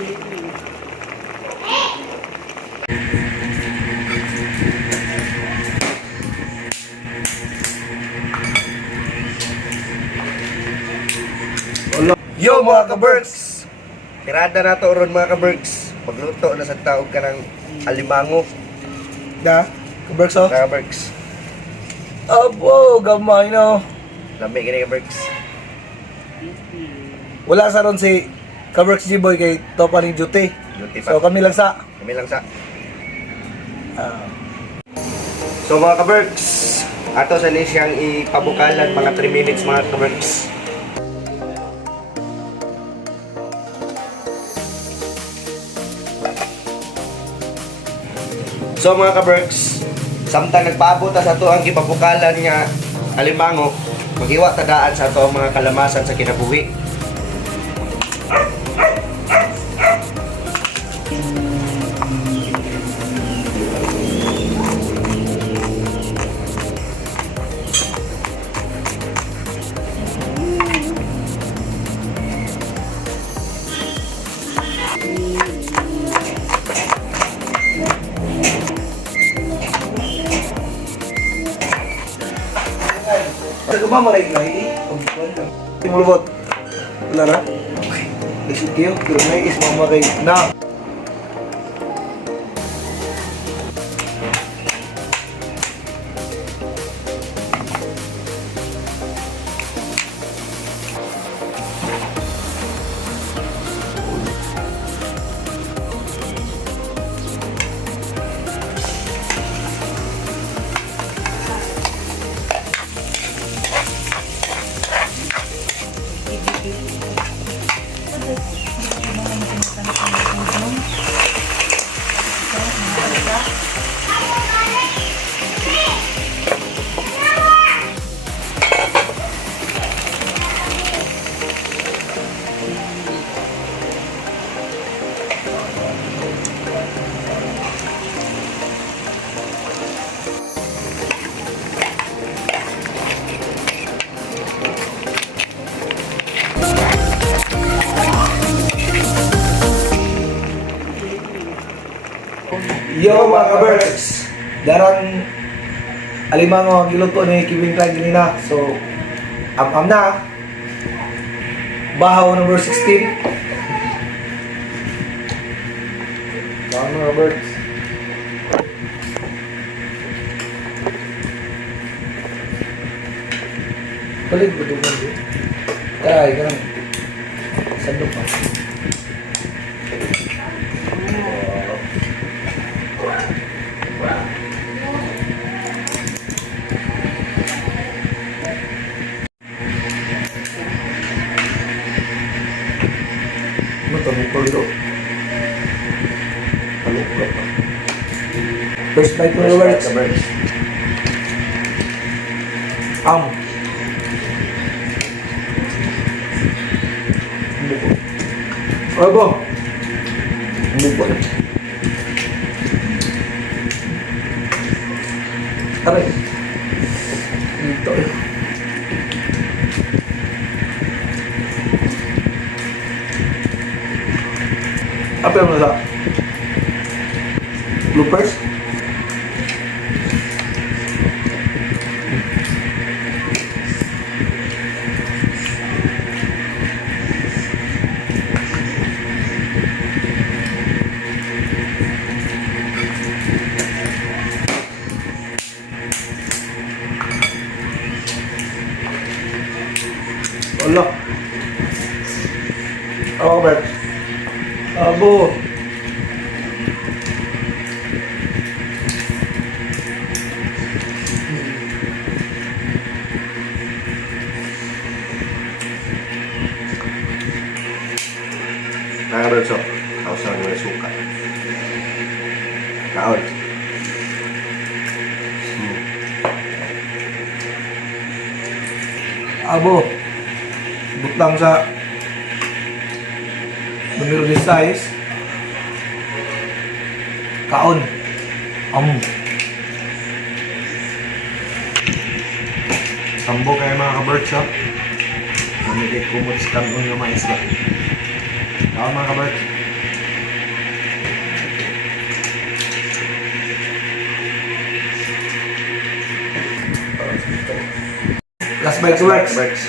Yo mga ka-Berks! Tirada na to ron mga ka-Berks. Pagluto na sa taog ka ng alimango. Da, ka-Berks oh. Mga ka-Berks. Abo, gamay no. Lamig gini ka-Berks. Wala sa ron si ka-Berks G-Boy kay topa ni duty. Duty pa. So kami lang sa. Kami lang sa. So mga ka-Berks, ato sa ni siyang ipabukalan mga 3 minutes mga ka-Berks. So mga ka-Berks, samtang nagpaabot sa ato ang gipabukalan nga alimango, maghiwa tadaan sa ato ang mga kalamasan sa kinabuhi. Sa gumama rin na Timulubot. Wala na? Isip kayo, pero may ismama kay na. Yo mga ka-Berks, darang alimango ang giluto ni Kevin Klein ganina. So, am na. Bahaw number 16. Bahaw mga ka-Berks. Balik ba ito mo? Karay, ganun. Sandok pa. Taluk pa. First bite mo yung words. Abo. Bubo. Aray. Ito eh. Apa yang masak? Bloopers? Allah. Oh, Bert. Abo. Nakaka-Berks oh. Tapos na may suka. Kaon. Abo. Butang sa numero 16. Kaon. Sambo kayo mga ka-Berks oh. Mamigay kumot sa kanon yung mais ba. Kaon mga ka-Berks. Last bite to works. Works.